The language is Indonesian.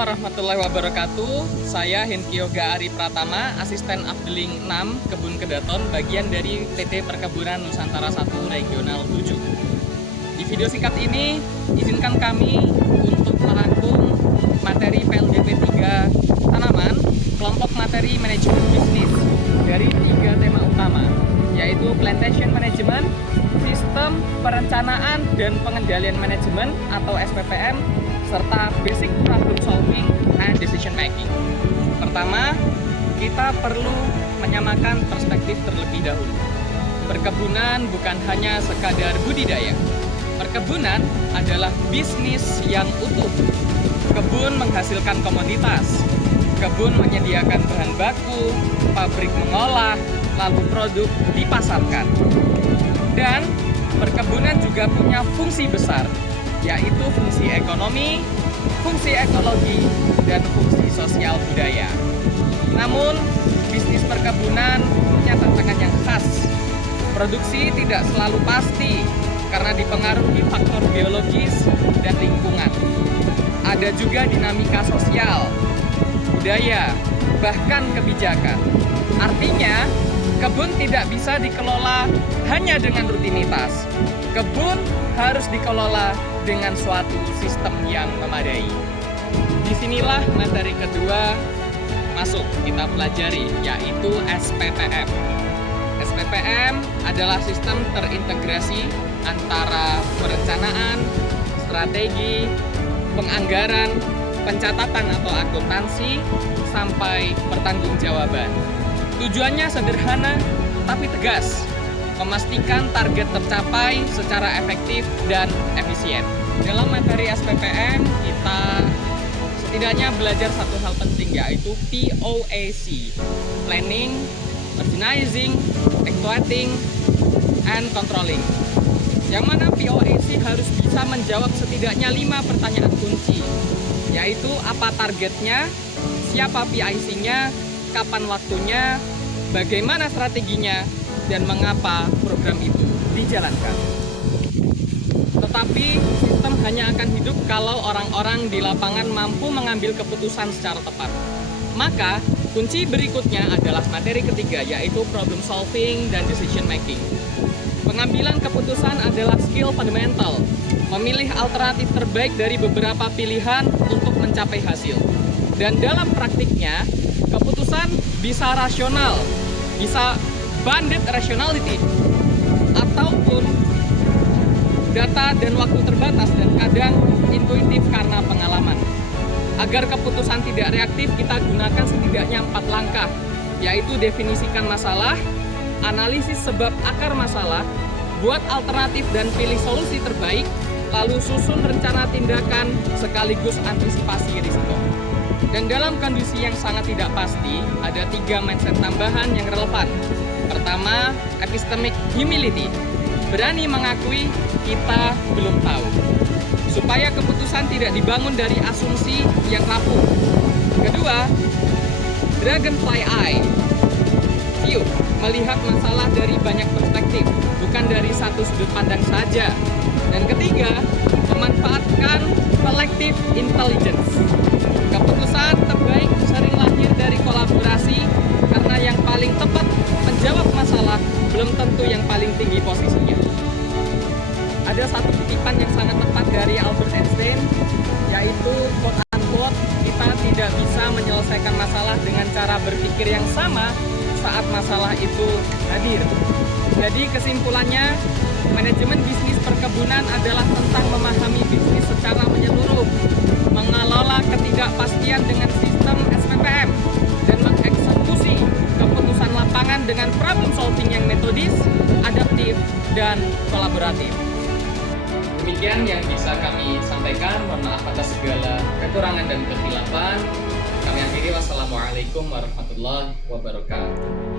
warahmatullahi wabarakatuh. Saya Henkyoga Ari Pratama, Asisten Afdeling 6 Kebun Kedaton, bagian dari PT Perkebunan Nusantara 1 Regional 7. Di video singkat ini, izinkan kami untuk merangkum materi PLDP 3 tanaman, kelompok materi manajemen bisnis dari 3 tema utama, yaitu Plantation Management, Sistem Perencanaan dan Pengendalian Manajemen atau SPPM, serta Basic Problem Solving and Decision Making. Pertama, kita perlu menyamakan perspektif terlebih dahulu. Perkebunan bukan hanya sekadar budidaya. Perkebunan adalah bisnis yang utuh. Kebun menghasilkan komoditas. Kebun menyediakan bahan baku, pabrik mengolah, lalu produk dipasarkan. Dan perkebunan juga punya fungsi besar, yaitu fungsi ekonomi, fungsi ekologi, dan fungsi sosial budaya. Namun, bisnis perkebunan punya tantangan yang khas. Produksi tidak selalu pasti karena dipengaruhi faktor geologis dan lingkungan. Ada juga dinamika sosial, budaya, bahkan kebijakan. Artinya, kebun tidak bisa dikelola hanya dengan rutinitas. Kebun harus dikelola dengan suatu sistem yang memadai. Disinilah materi kedua masuk kita pelajari, yaitu SPPM. SPPM adalah sistem terintegrasi antara perencanaan, strategi, penganggaran, pencatatan atau akuntansi, sampai pertanggungjawaban. Tujuannya sederhana tapi tegas, memastikan target tercapai secara efektif dan efisien. Dalam materi SPPM, kita setidaknya belajar satu hal penting, yaitu POAC, Planning, Organizing, Exploiting, and Controlling. Yang mana POAC harus bisa menjawab setidaknya 5 pertanyaan kunci, yaitu apa targetnya, siapa PIC-nya, kapan waktunya, bagaimana strateginya, dan mengapa program itu dijalankan. Tetapi sistem hanya akan hidup kalau orang-orang di lapangan mampu mengambil keputusan secara tepat. Maka kunci berikutnya adalah materi ketiga, yaitu problem solving dan decision making. Pengambilan keputusan adalah skill fundamental, memilih alternatif terbaik dari beberapa pilihan untuk mencapai hasil. Dan dalam praktiknya, keputusan bisa rasional, bisa bounded rationality, ataupun data dan waktu terbatas, dan kadang intuitif karena pengalaman. Agar keputusan tidak reaktif, kita gunakan setidaknya 4 langkah, yaitu definisikan masalah, analisis sebab akar masalah, buat alternatif dan pilih solusi terbaik, lalu susun rencana tindakan sekaligus antisipasi risiko. Dan dalam kondisi yang sangat tidak pasti, ada 3 mindset tambahan yang relevan. Pertama, epistemic humility, berani mengakui kita belum tahu, supaya keputusan tidak dibangun dari asumsi yang rapuh. Kedua, dragonfly eye view, melihat masalah dari banyak perspektif, bukan dari satu sudut pandang saja. Dan ketiga, memanfaatkan collective intelligence. Keputusan terbaik sering lahir dari kolaborasi, karena yang paling tepat menjawab masalah belum tentu yang paling tinggi posisinya. Ada satu kutipan yang sangat tepat dari Albert Einstein, yaitu quote unquote, kita tidak bisa menyelesaikan masalah dengan cara berpikir yang sama saat masalah itu hadir. Jadi kesimpulannya, manajemen bisnis perkebunan adalah tentang memahami bisnis secara menyeluruh, mengelola ketidakpastian dengan sistem SPPM, dan mengeksekusi keputusan lapangan dengan problem solving yang metodis, adaptif, dan kolaboratif. Demikian yang bisa kami sampaikan. Mohon maaf atas segala kekurangan dan kekhilafan. Kami akhiri, wassalamualaikum warahmatullahi wabarakatuh.